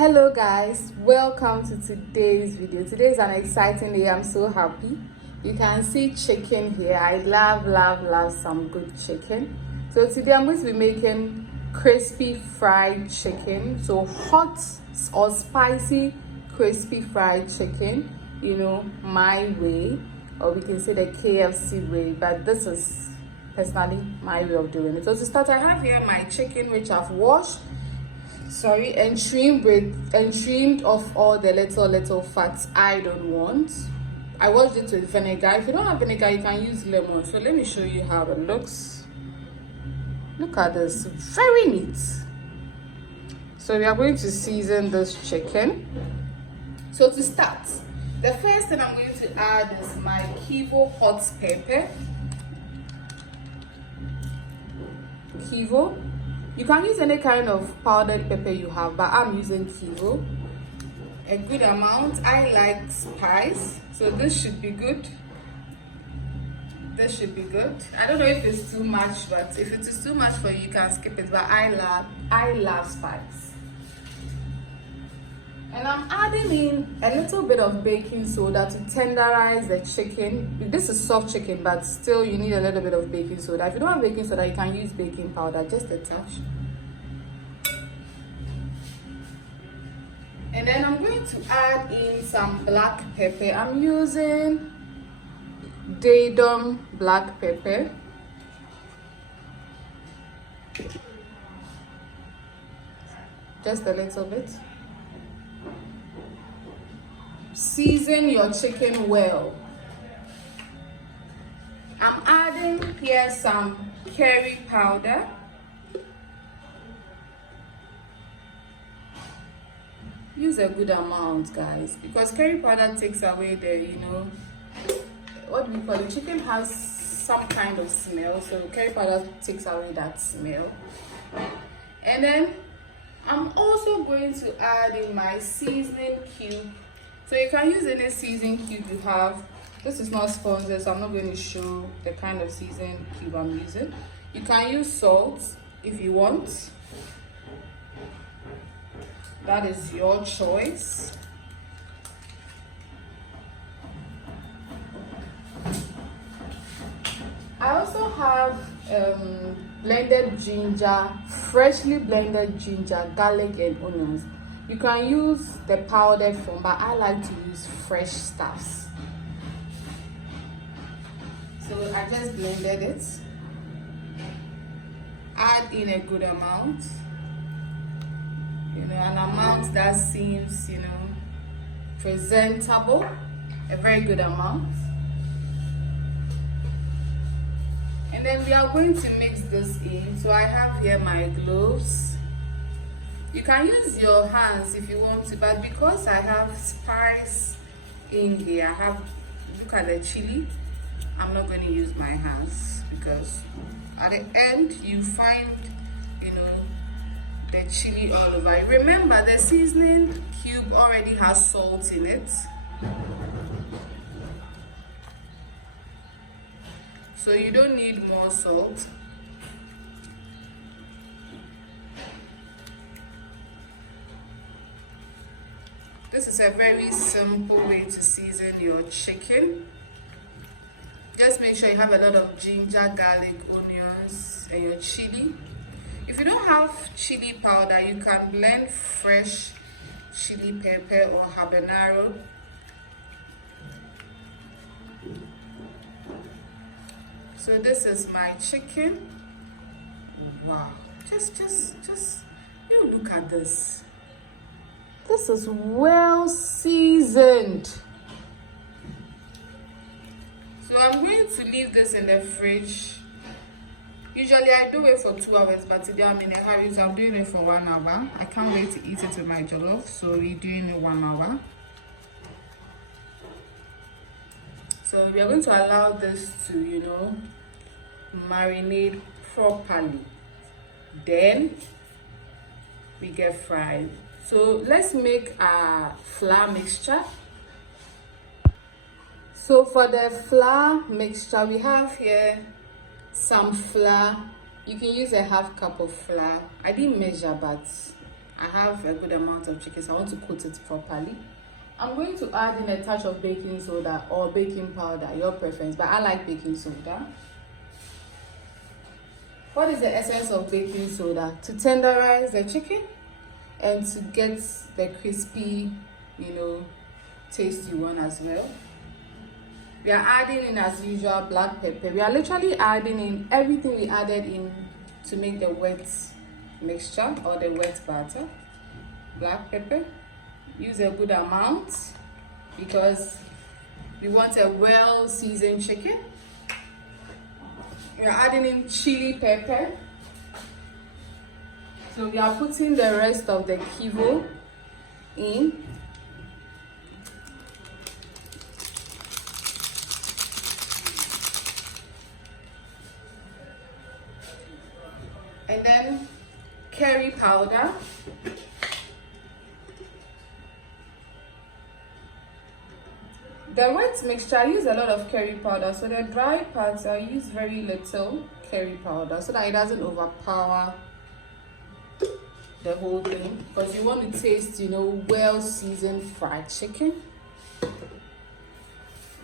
Hello guys, welcome to today's video. Today is an exciting day. I'm so happy. You can see chicken here. I love some good chicken. So today I'm going to be making crispy fried chicken. So hot or spicy crispy fried chicken, you know, my way, or we can say the KFC way, but this is personally my way of doing it. So to start, I have here my chicken which I've washed and trimmed off all the little fats I don't want. I washed it with vinegar. If you don't have vinegar, you can use lemon. So let me show you how it looks. Look at this, very neat. So we are going to season this chicken. So to start, the first thing I'm going to add is my Kivo hot pepper. Kivo. You can use any kind of powdered pepper you have, but I'm using Kivo. A good amount. I like spice, so this should be good. This should be good. I don't know if it's too much, but if it is too much for you, you can skip it. But I love spice. And I'm adding in a little bit of baking soda to tenderize the chicken. This is soft chicken, but still you need a little bit of baking soda. If you don't have baking soda, you can use baking powder, just a touch. And then I'm going to add in some black pepper. I'm using Daedom black pepper. Just a little bit. Season your chicken well. I'm adding here some curry powder. Use a good amount, guys, because curry powder takes away the, you know, what do we call it? Chicken has some kind of smell, so curry powder takes away that smell. And then I'm also going to add in my seasoning cube. So you can use any seasoning cube you have. This is not sponsored, so I'm not going to show the kind of seasoning cube I'm using. You can use salt if you want. That is your choice. I also have blended ginger, freshly blended ginger, garlic and onions. You can use the powdered form, but I like to use fresh stuffs. So I just blended it. Add in a good amount. You know, an amount that seems, you know, presentable. A very good amount. And then we are going to mix this in. So I have here my gloves. You can use your hands if you want to, but because I have spice in here, I have, look at the chili, I'm not going to use my hands, because at the end you find, you know, the chili all over. Remember, the seasoning cube already has salt in it, so you don't need more salt. This is a very simple way to season your chicken. Just make sure you have a lot of ginger, garlic, onions, and your chili. If you don't have chili powder, you can blend fresh chili pepper or habanero. So this is my chicken. Wow, just you look at this. This is well seasoned. So I'm going to leave this in the fridge. Usually I do it for 2 hours, but today I'm in a hurry, so I'm doing it for 1 hour. I can't wait to eat it with my jollof, so we're doing it 1 hour. So we are going to allow this to, you know, marinate properly. Then we get fried. So let's make a flour mixture. So for the flour mixture, we have here some flour. You can use a half cup of flour. I didn't measure, but I have a good amount of chicken, so I want to coat it properly. I'm going to add in a touch of baking soda or baking powder, your preference, but I like baking soda. What is the essence of baking soda? To tenderize the chicken and to get the crispy, taste you want as well. We are adding in, as usual, black pepper. We are literally adding in everything we added in to make the wet mixture or the wet batter. Black pepper, use a good amount because we want a well seasoned chicken. We are adding in chili pepper. So we are putting the rest of the kivo in. And then curry powder. The wet mixture, I use a lot of curry powder. So the dry parts, I use very little curry powder so that it doesn't overpower the whole thing. Because you want to taste, well seasoned fried chicken.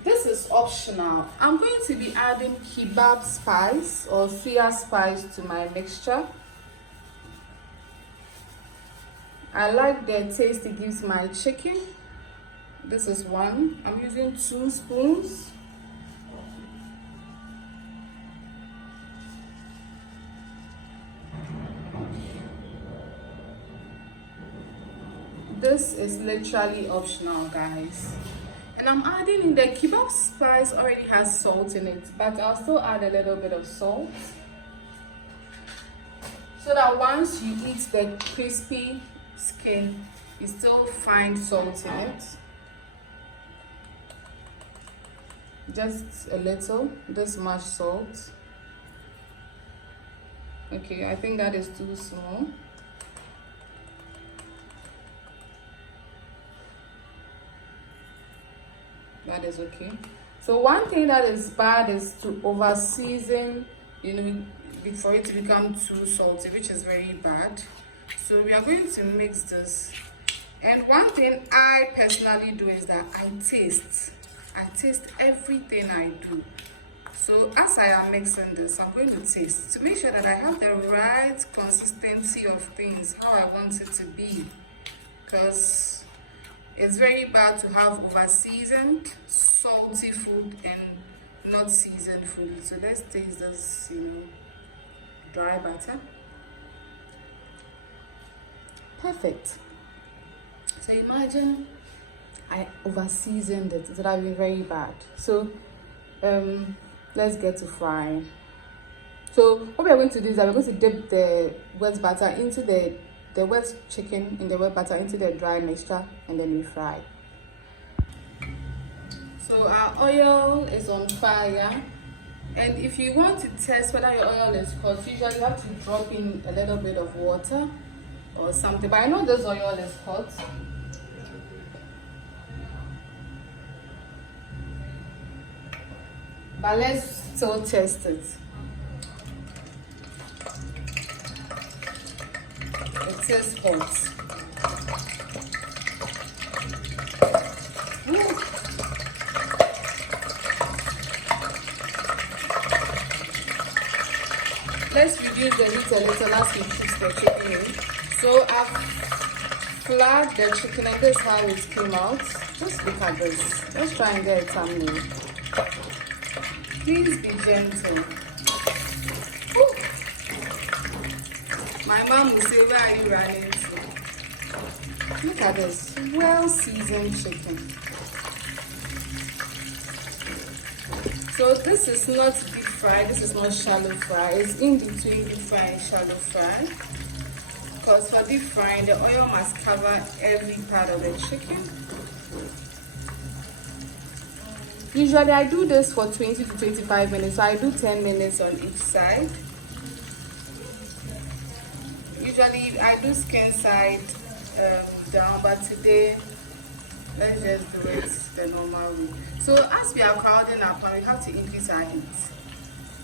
This is optional. I'm going to be adding kebab spice or suya spice to my mixture. I like the taste it gives my chicken. This is one. I'm using 2 spoons. This is literally optional, guys. And I'm adding in the kebab spice already has salt in it, but I'll still add a little bit of salt so that once you eat the crispy skin, you still find salt in it. Just a little, this much salt. Okay, I think that is too small. That is okay. So one thing that is bad is to over season, for it to become too salty, which is very bad. So we are going to mix this. And one thing I personally do is that I taste everything I do. So as I am mixing this, I'm going to taste to make sure that I have the right consistency of things, how I want it to be. Because it's very bad to have over seasoned, salty food and not seasoned food. So let's taste this, dry batter. Perfect. So imagine I over seasoned it. It would have been very bad. So let's get to frying. So what we are going to do is that we're going to dip the wet batter into the wet chicken in the wet batter into the dry mixture, and then we fry. So our oil is on fire, and if you want to test whether your oil is hot, usually you have to drop in a little bit of water or something, but I know this oil is hot. But let's still test it. It is hot. Woo. Let's reduce the heat a little as we put the chicken in. So I've flagged the chicken, and this is how it came out. Just look at this. Let's try and get a thumbnail. Please be gentle. Ooh. My mom will say, where are you running to? Look at this well seasoned chicken. So this is not deep fry, this is not shallow fry. It's in between deep fry and shallow fry. Because for deep frying, the oil must cover every part of the chicken. Usually I do this for 20 to 25 minutes, so I do 10 minutes on each side. Usually I do skin side down, but today let's just do it the normal way. So as we are crowding our pan, we have to increase our heat.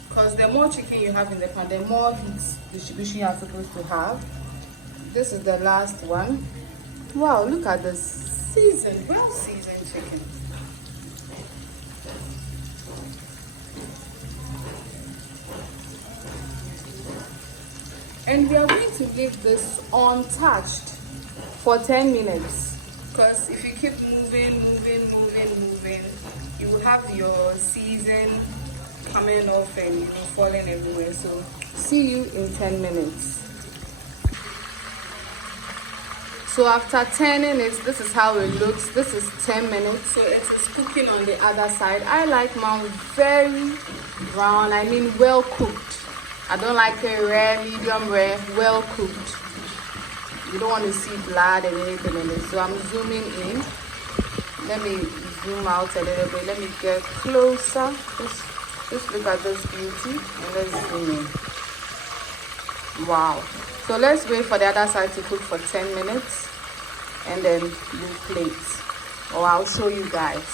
Because the more chicken you have in the pan, the more heat distribution you are supposed to have. This is the last one. Wow, look at this seasoned, well seasoned chicken. And we are going to leave this untouched for 10 minutes, because if you keep moving, you will have your season coming off and falling everywhere. So see you in 10 minutes. So after 10 minutes, this is how it looks. This is 10 minutes. So it is cooking on the other side. I like mine very brown, I mean well cooked. I don't like it rare, medium rare, well cooked. You don't want to see blood and anything in it. So I'm zooming in. Let me zoom out a little bit. Let me get closer. Just look at this beauty and let's zoom in. Wow. So let's wait for the other side to cook for 10 minutes and then we'll plate. Or I'll show you guys.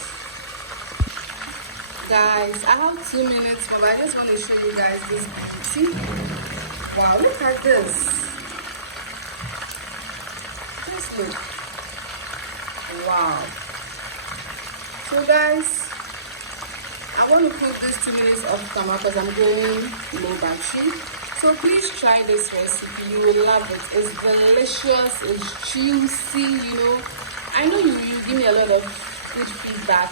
Guys, I have 2 minutes more, but I just want to show you guys this beauty. Wow, look at this. Just look. Wow. So guys, I want to put this 2 minutes off camera because I'm going low battery. So please try this recipe. You will love it. It's delicious. It's juicy, I know you give me a lot of good feedback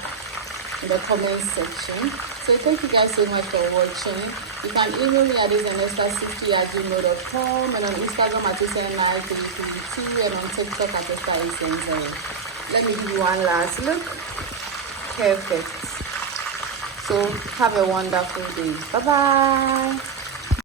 in the comment section. So thank you guys so much for watching. You can email me at isnesta60@gmail.com and on Instagram at isnai332 and on TikTok at esta0. Let me give you one last look. Perfect. So have a wonderful day. Bye bye.